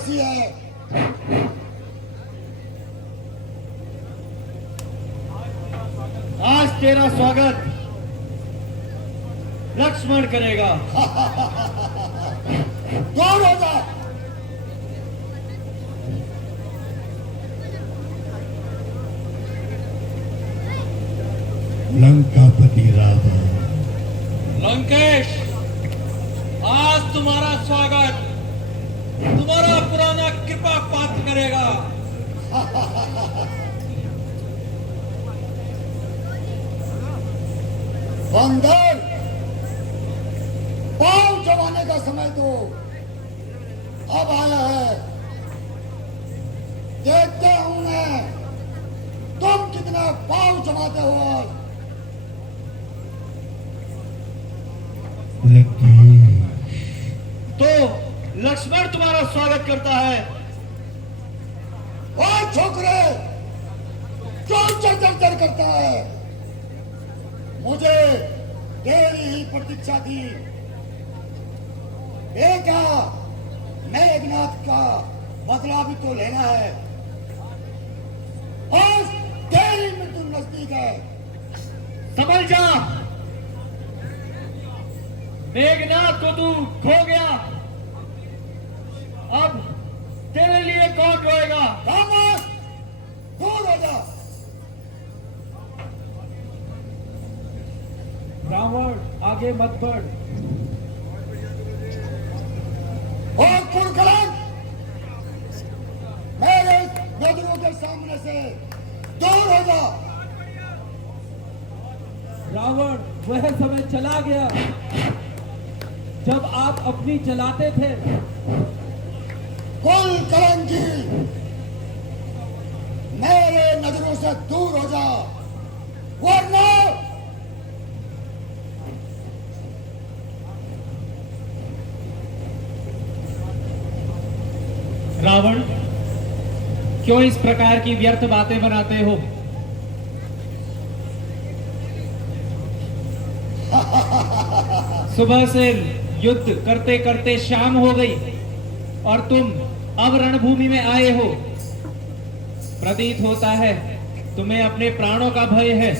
कैसी है? आज तेरा स्वागत लक्ष्मण करेगा। दूर हो जा। लंकापति रावण। लंकेश, आज तुम्हारा स्वागत तुम्हारा पुराना कृपा पात्र करेगा। बंदर, पांव जमाने का समय तो अब आया है। देखते हूं मैं तुम कितना पांव जमाते हो। तो लक्ष्मण तुम्हारा स्वागत करता है। और छोकरे चोर चर करता है। मुझे तेरी ही प्रतीक्षा थी बेटा। मेघनाथ का बदला भी तो लेना है और तेरी मृत्यु नजदीक है। समझ जा, मेघनाथ को तू खो गया, अब तेरे लिए कौन रोएगा? रावण, दूर हो जा। रावण, आगे मत बढ़। और कुड़कलन, मेरे नजरों के सामने से दूर हो जा। रावण, वह समय चला गया जब आप अपनी चलाते थे। कुल कलंकी, मेरे नजरों से दूर हो जा, वरना रावण, क्यों इस प्रकार की व्यर्थ बातें बनाते हो? सुबह से युद्ध करते करते शाम हो गई और तुम अब रणभूमि में आए हो। प्रतीत होता है तुम्हें अपने प्राणों का भय है।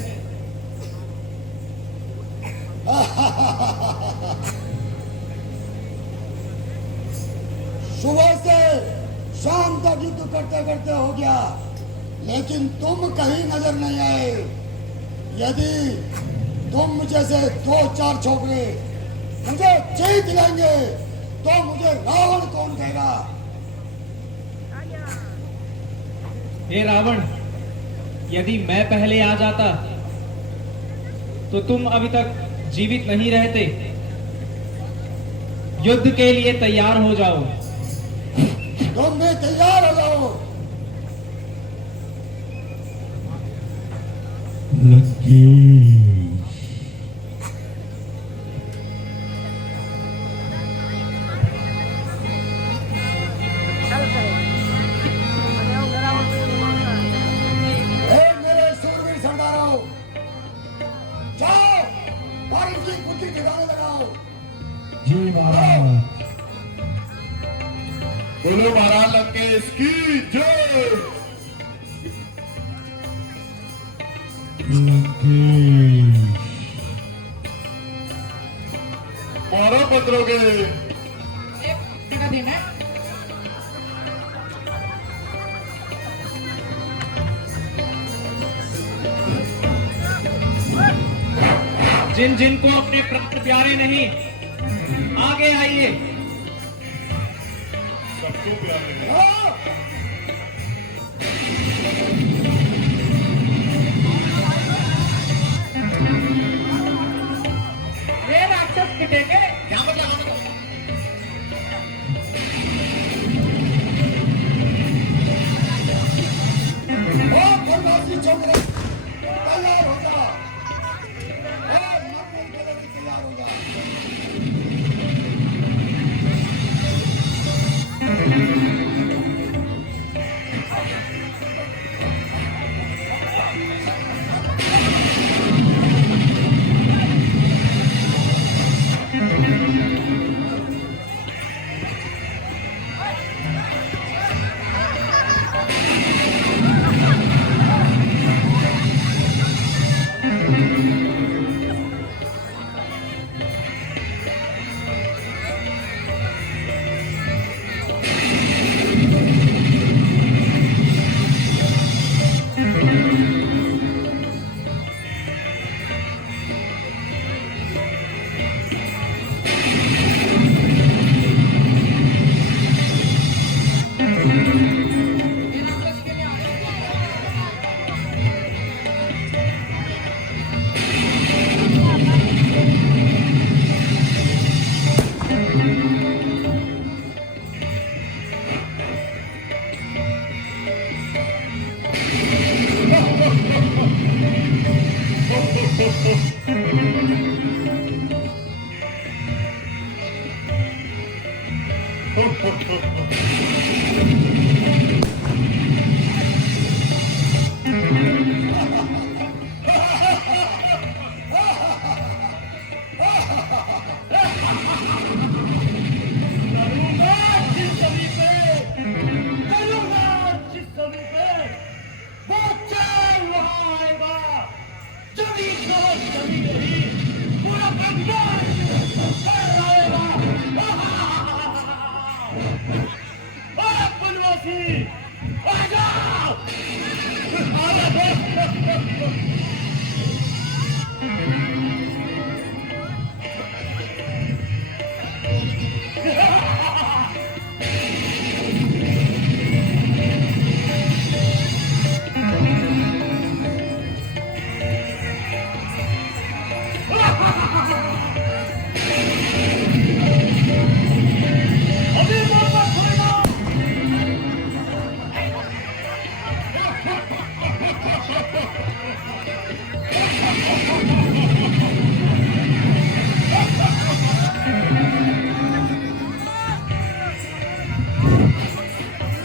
सुबह से शाम तक युद्ध करते करते हो गया, लेकिन तुम कहीं नजर नहीं आए। यदि तुम जैसे दो चार छोकरे मुझे जीत लेंगे तो मुझे रावण कौन कहेगा? हे रावण, यदि मैं पहले आ जाता तो तुम अभी तक जीवित नहीं रहते। युद्ध के लिए तैयार हो जाओ। तुम भी तैयार हो जाओ। मेरे शूरवीर सरदारों, जाओ और इनकी बुद्धि ठिकाने लगाओ। जी महाराज। बोलो महाराज लंकेश की जय। मारो पत्रों के। जिन जिनको अपने प्राण प्यारे नहीं, आगे आइए। सबको प्यारे हैं। हाँ, ये राक्षस पिटेंगे। ओ फरमासी छोकरे, तैयार हो जा। मरने के लिए भी तैयार हो जा।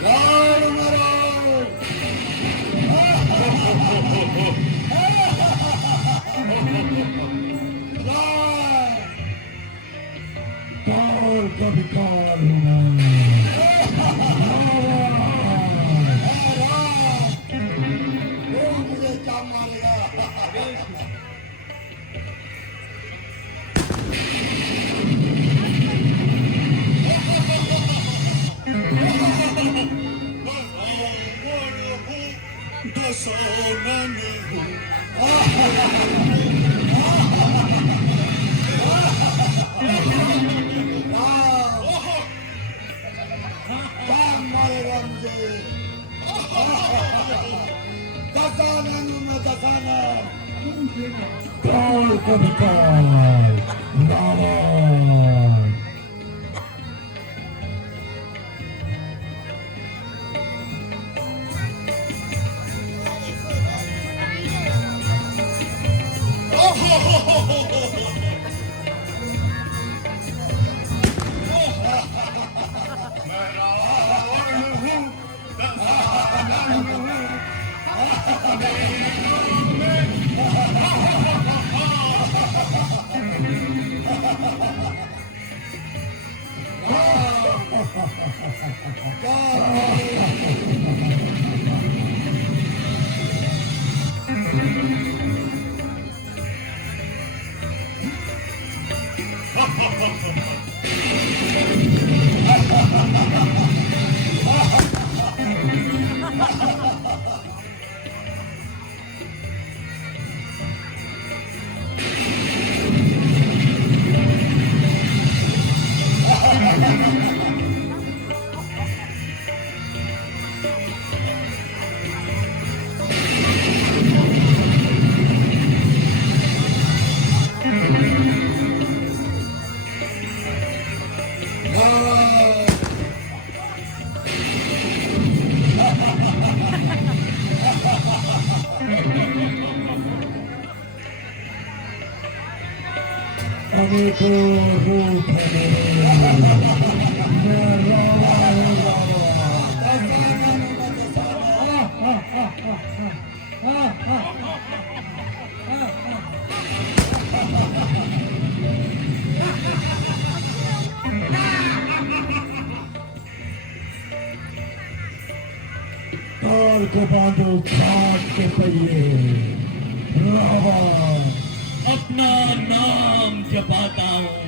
लाल महाराज लाल काल का भी काल हूँ मैं। वो मुझे क्या मारेगा क्या मारेगा मुझे दसानन में दसानन काल का भी काल रावण। मैं रावण हूँ, दशानन हूँ। अनेकों रूप है मेरे। मैं रावण हूँ रावण। काल को बांधो खाट के पहिए रावण। अपना नाम जपाता हूँ।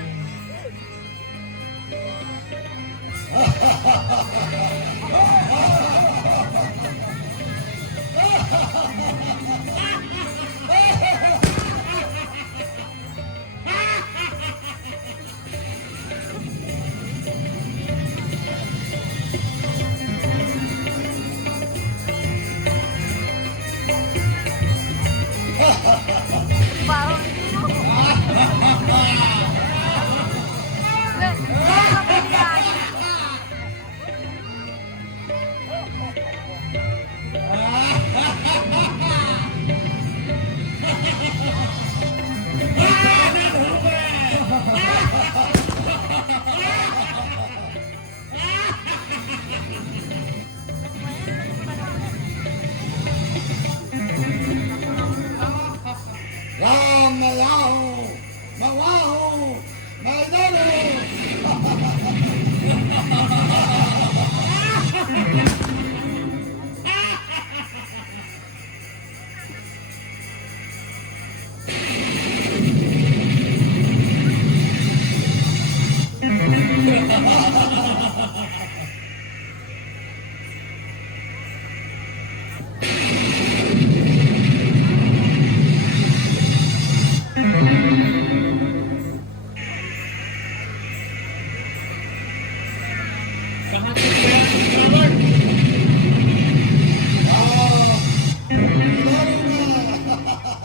कहाँ तक गया रावण?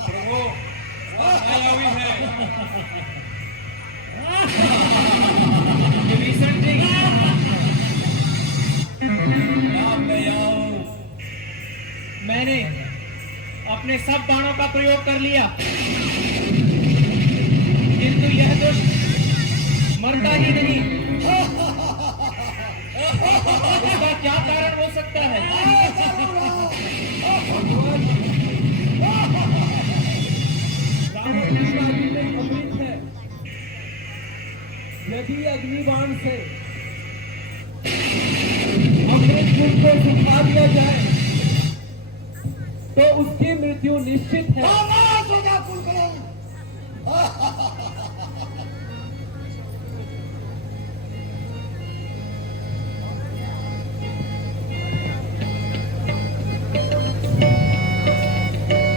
प्रभु, मायावी है। विभीषण जी, आप ले आओ। मैंने अपने सब बाणों का प्रयोग कर लिया, किंतु यह दुष्ट मरता ही नहीं। इसका क्या कारण हो सकता है? रावण की बाजी में अमृत है। यदि अग्निबाण से अमृत कुंड को सुखा दिया जाए तो उसकी मृत्यु निश्चित है। खामोश हो जा कुलकर्ण।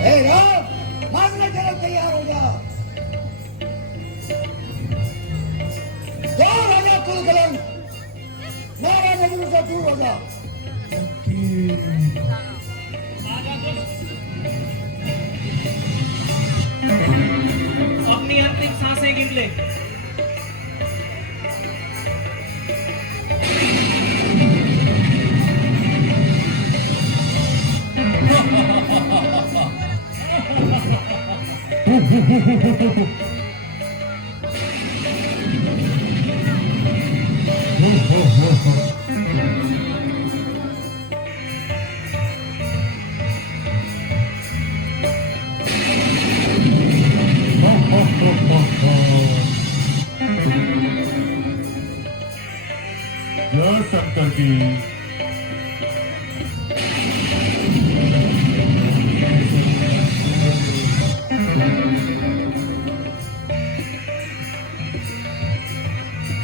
हे राम, मारने के लिए तैयार हो जा। दूर हो जा कुलकर्ण, मेरा नजर से दूर हो जा। अपनी अंतिम सांसें गिन ले। जय शंकर की।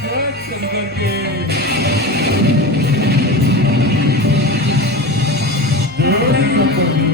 जय शंकर के। जय शंकर की।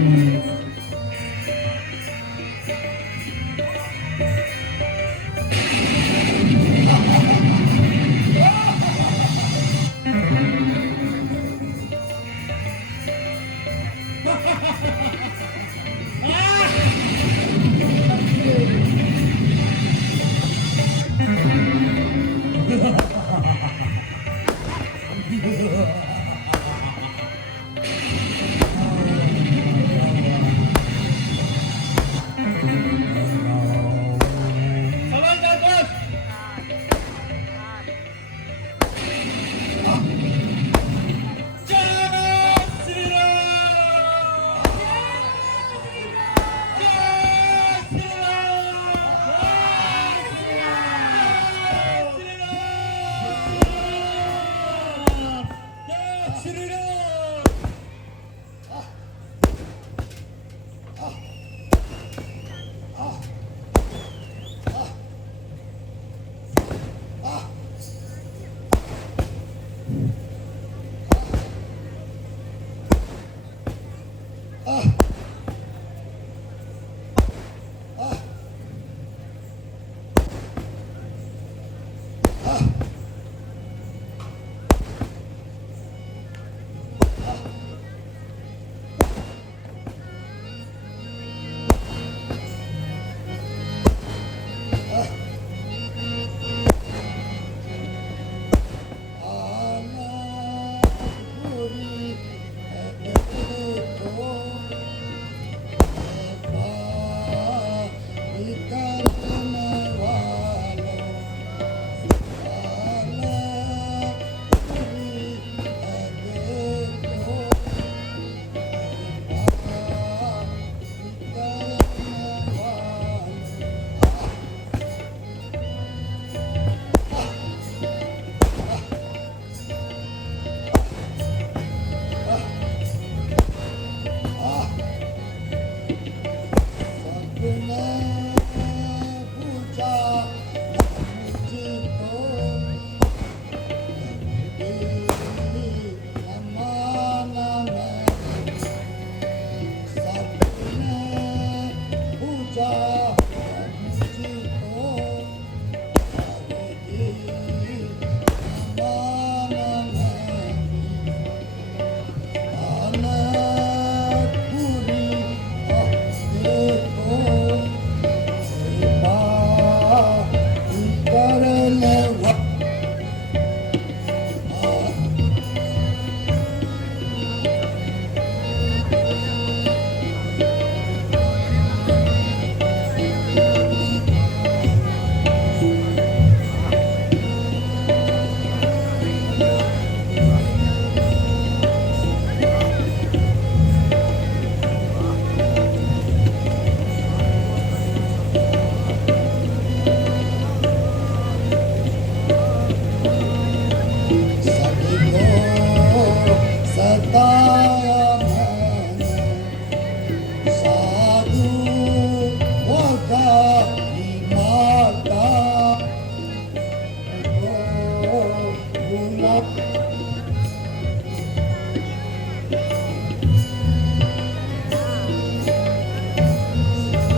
रुला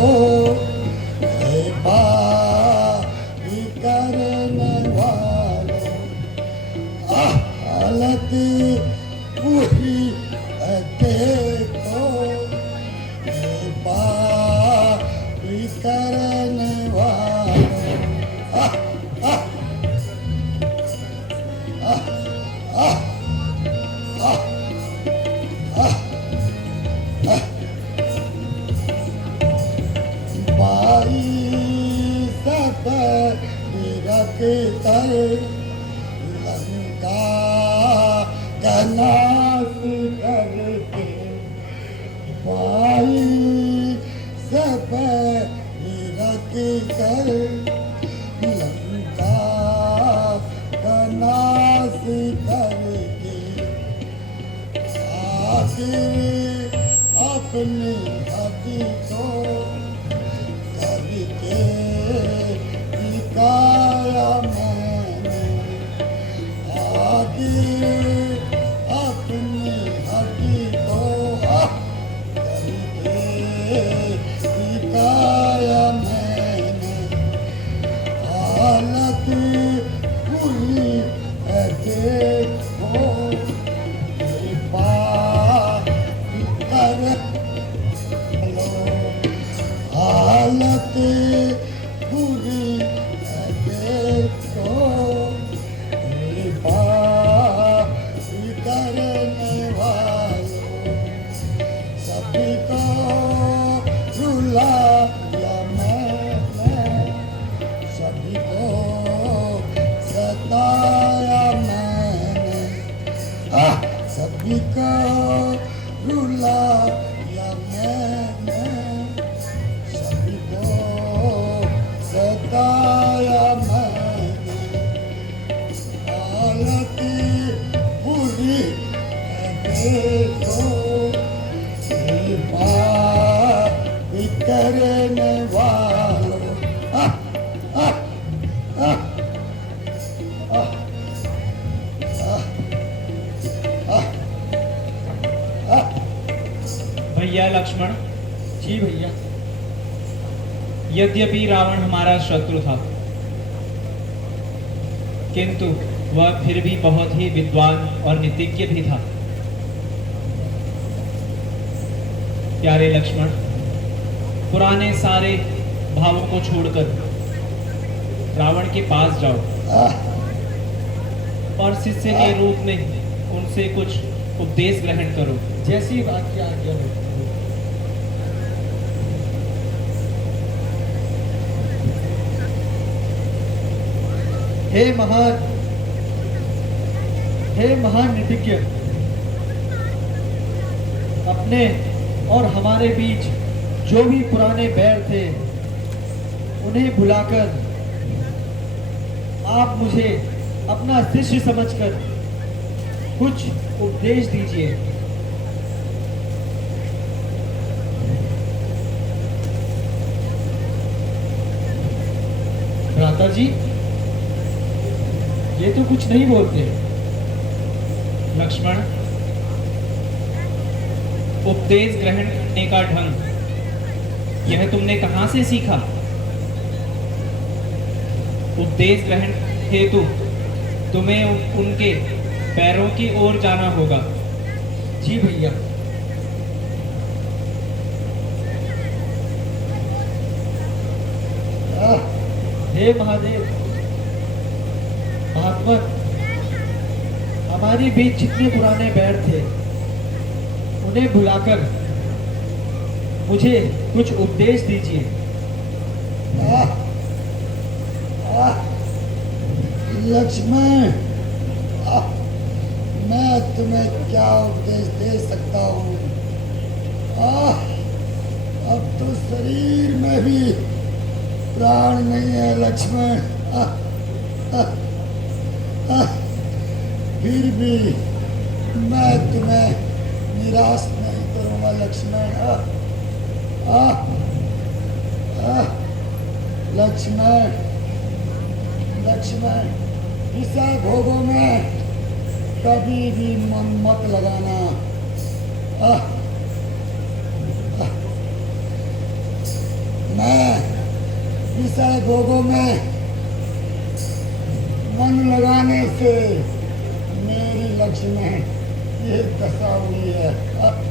ओ हे बारी करने वालों हालत पूरी देखो हे बारी करने वालों बाई सब कर लंका का नाश करके बाई सब कर लंका का नाश करके आखिर अपनी हदी को करके दिखाया मैंने आगे अपनी हदी को करके दिखाया मैंने हालत पूरी है देखो कृपा कर लो हालत पूरी है देखो कृपा करने वालों सभी को रुलाया मैंने सभी को सताया मैंने सभी को रुलाया मैंने सभी को सताया मैंने हालत बुरी है देखो कृपा करने वालों भैया लक्ष्मण, जी भैया। यद्यपि रावण हमारा शत्रु था, किंतु वह फिर भी बहुत ही विद्वान और नीतिज्ञ भी था। प्यारे लक्ष्मण, पुराने सारे भावों को छोड़कर रावण के पास जाओ और शिष्य के रूप में उनसे कुछ उपदेश ग्रहण करो। जैसी बात की आज्ञा हो। हे महान नीतिज्ञ, अपने और हमारे बीच जो भी पुराने बैर थे उन्हें भुलाकर आप मुझे अपना शिष्य समझकर कुछ उपदेश दीजिए। भ्राता जी, ये तो कुछ नहीं बोलते। लक्ष्मण, उपदेश ग्रहण करने का ढंग यह तुमने कहां से सीखा? उपदेश ग्रहण हेतु तुम्हें उनके पैरों की ओर जाना होगा। जी भैया। हे महादेव, महात्मा, हमारे बीच जितने पुराने बैर थे उन्हें भुलाकर मुझे कुछ उपदेश दीजिए। लक्ष्मण, मैं तुम्हें क्या उपदेश दे सकता हूँ? अब तो शरीर में भी प्राण नहीं है लक्ष्मण। फिर भी मैं तुम्हें निराश नहीं करूँगा लक्ष्मण। लक्ष्मण, लक्ष्मण, विषय भोगों में कभी भी मन मत लगाना। आह, आह, मैं विषय भोगों में मन लगाने से मेरी लक्ष्य में ये दशा हुई है। आह,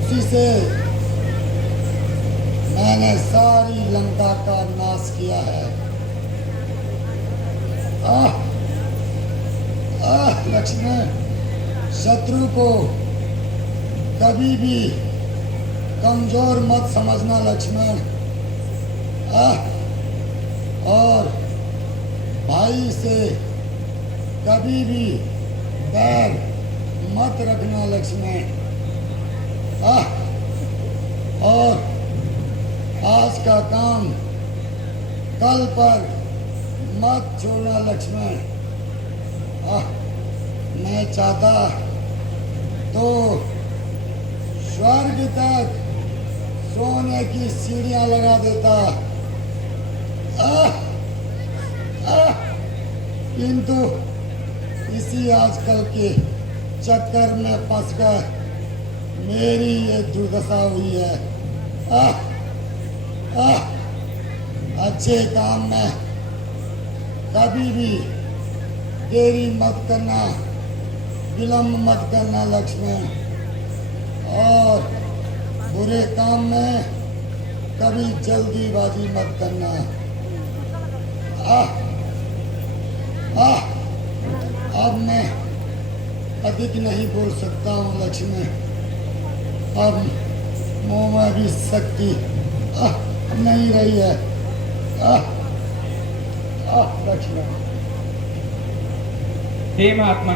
उसी से मैंने सारी लंका का नाश किया है। आह, आह लक्ष्मण, शत्रु को कभी भी कमजोर मत समझना लक्ष्मण। आह, और भाई से कभी भी बैर मत रखना लक्ष्मण। आह, और आज का काम कल पर मत छोड़ना लक्ष्मण। आह, मैं चाहता तो स्वर्ग तक सोने की सीढ़ियां लगा देता। आह, आह, किंतु इसी आजकल के चक्कर में फंसकर मेरी ये दुर्दशा हुई है। आह, आह, अच्छे काम में कभी भी देरी मत करना, विलम्ब मत करना लक्ष्मण, और बुरे काम में कभी जल्दीबाजी मत करना। आह, आह, अब मैं अधिक नहीं बोल सकता हूँ लक्ष्मण। अब मुंह में भी शक्ति नहीं रही है। लक्ष्मण, हे महात्मा,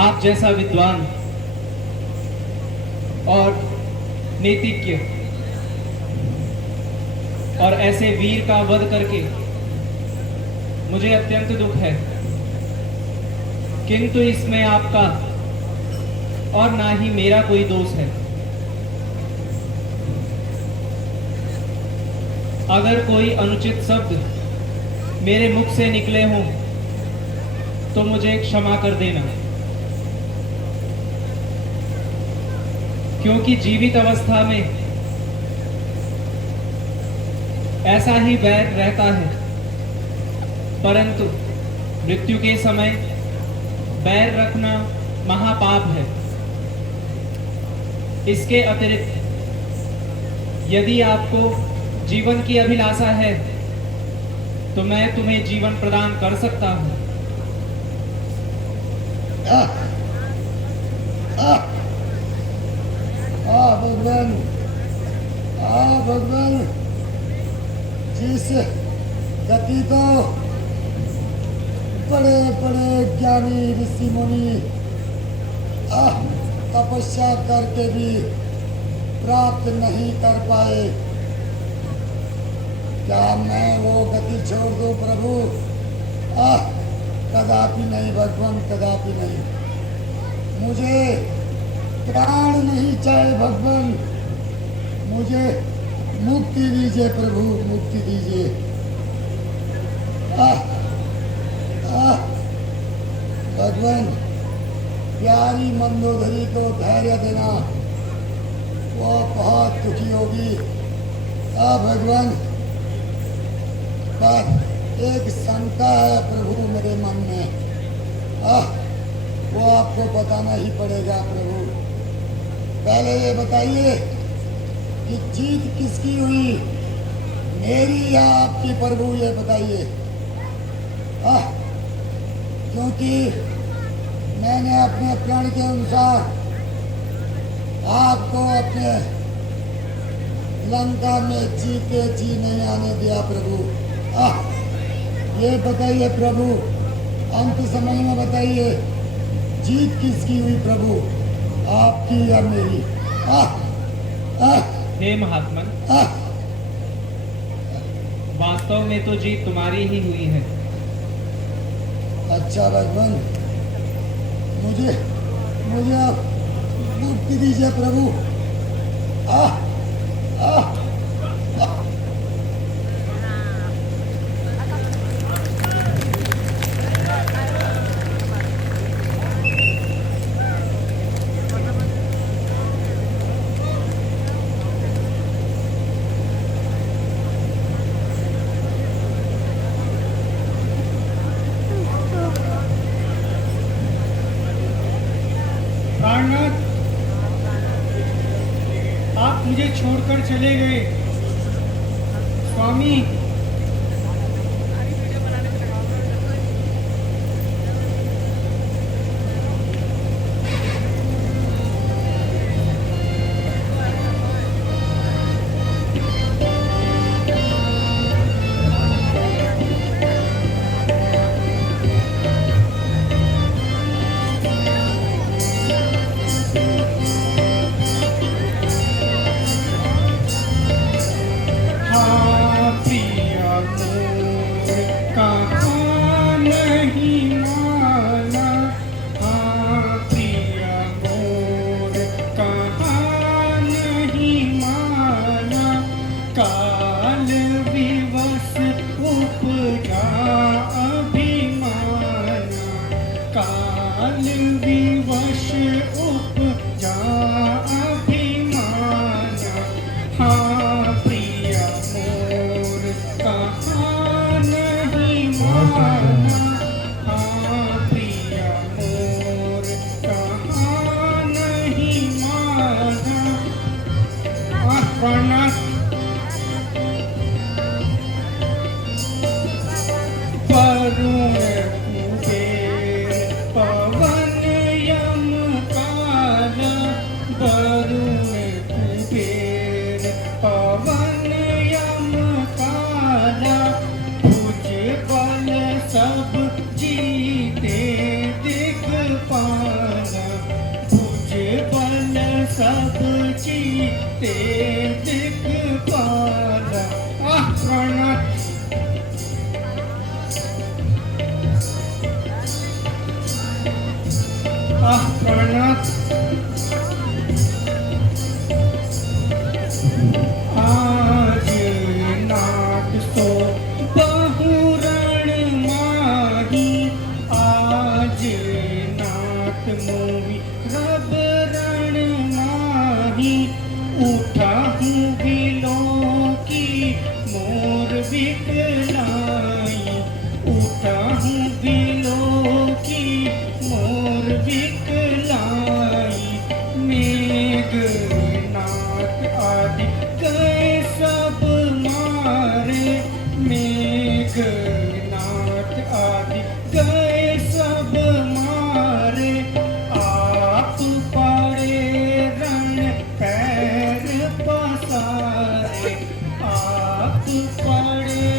आप जैसा विद्वान और नीतिज्ञ और ऐसे वीर का वध करके मुझे अत्यंत दुख है, किंतु इसमें आपका और ना ही मेरा कोई दोष है। अगर कोई अनुचित शब्द मेरे मुख से निकले हों तो मुझे क्षमा कर देना, क्योंकि जीवित अवस्था में ऐसा ही बैर रहता है, परंतु मृत्यु के समय बैर रखना महापाप है। इसके अतिरिक्त यदि आपको जीवन की अभिलाषा है तो मैं तुम्हें जीवन प्रदान कर सकता हूं। भगवान, भगवान, जिस गति को बड़े बड़े ज्ञानी ऋषि मुनि तपस्या करके भी प्राप्त नहीं कर पाए, क्या मैं वो गति छोड़ दूं प्रभु? कदापि नहीं भगवान, कदापि नहीं। मुझे प्राण नहीं चाहिए भगवान, मुझे मुक्ति दीजिए प्रभु, मुक्ति दीजिए। भगवान, प्यारी मंदोदरी को धैर्य देना, वो बहुत दुखी होगी। भगवान, बस एक शंका है प्रभु मेरे मन में, वो आपको बताना ही पड़ेगा प्रभु। पहले ये बताइए कि जीत किसकी हुई, मेरी या आपकी प्रभु, ये बताइए। क्योंकि मैंने अपने प्रण के अनुसार आपको अपने लंका में जीते जी नहीं आने दिया प्रभु। ये बताइए प्रभु, अंत समय में बताइए, जीत किसकी हुई प्रभु, आपकी या मेरी? हे महात्मन, वास्तव में तो जीत तुम्हारी ही हुई है। अच्छा भगवान, मुझे आप मुक्ति दीजिए प्रभु। प्राणनाथ, आप मुझे छोड़कर चले गए। स्वामी, हाँ प्रिया मोर कहाँ नहीं माना, हाँ प्रिया मोर कहाँ नहीं माना, काल विवश उपजा अभिमाना, काल विवश उपजा अभिमाना, हाँ प्रिया मोर कहाँ नहीं माना, हाँ प्रिया मोर कहाँ नहीं माना। प्राणनाथ, वरुण कुबेर पवन यम काला, वरुण कुबेर पवन यम काला, भुज बल सब जीते दिखपाला, भुज बल सब जीते दिखपाला। प्राणनाथ, प्राणनाथ, आज नाट सो बहुरण माही, आज नाट मोही रब रण माही, उठा हूँ बिलो की मोर बिकलाई, उठा हूँ बिलो की मोर बिकलाई, मेघनाथ आदि गए सब मारे, मेघनाथ आदि गए सब मारे, आप पड़े रण पैर पसारे, आप पड़े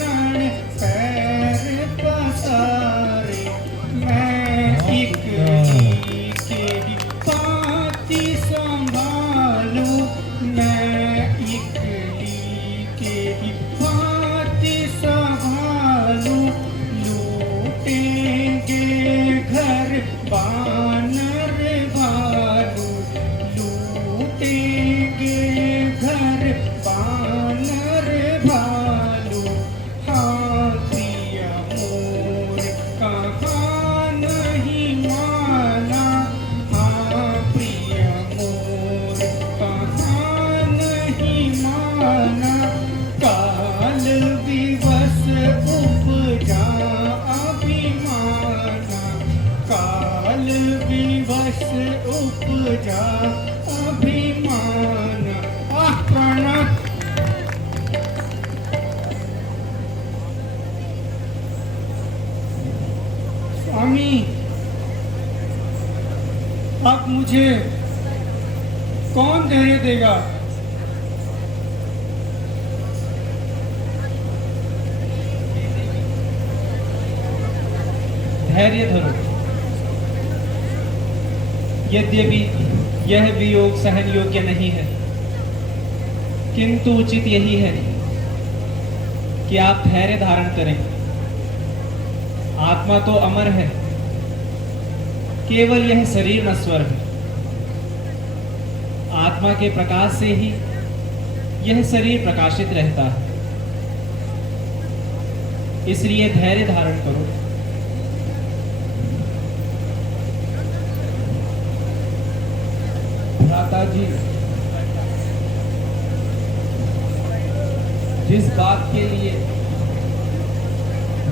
रण पैर पसारे, मैं इकली के पाती संभालूं, मैं इकली के पाती संभालूं, लूटेंगे घर बानर भालू, लूटेंगे घर बानर भालू, हाँ प्रिया मोर कहाँ नहीं माना, हाँ प्रिया मोर कहाँ नहीं माना, काल विवश उपजा अभिमाना, काल विवश उपजा अभिमाना। प्राणनाथ, स्वामी, अब मुझे कौन धैर्य देगा? धैर्य धरो। यद्यपि यह वियोग सहन योग्य नहीं है, किंतु उचित यही है कि आप धैर्य धारण करें। आत्मा तो अमर है, केवल यह शरीर नश्वर है। आत्मा के प्रकाश से ही यह शरीर प्रकाशित रहता है। इसलिए धैर्य धारण करो। भ्राता जी, जिस बात के लिए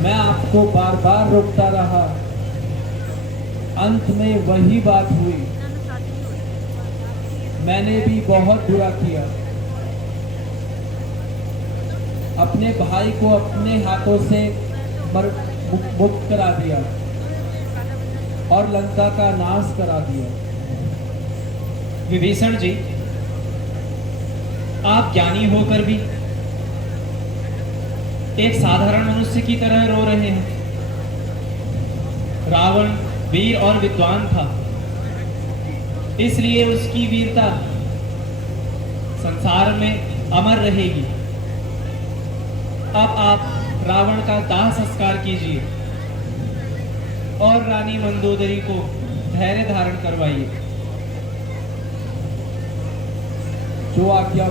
मैं आपको बार बार रोकता रहा, अंत में वही बात हुई। मैंने भी बहुत बुरा किया। अपने भाई को अपने हाथों से मुक्त करा दिया और लंका का नाश करा दिया। विभीषण जी, आप ज्ञानी होकर भी एक साधारण मनुष्य की तरह रो रहे हैं। रावण वीर और विद्वान था, इसलिए उसकी वीरता संसार में अमर रहेगी। अब आप रावण का दाह संस्कार कीजिए और रानी मंदोदरी को धैर्य धारण करवाइए। जो आज्ञा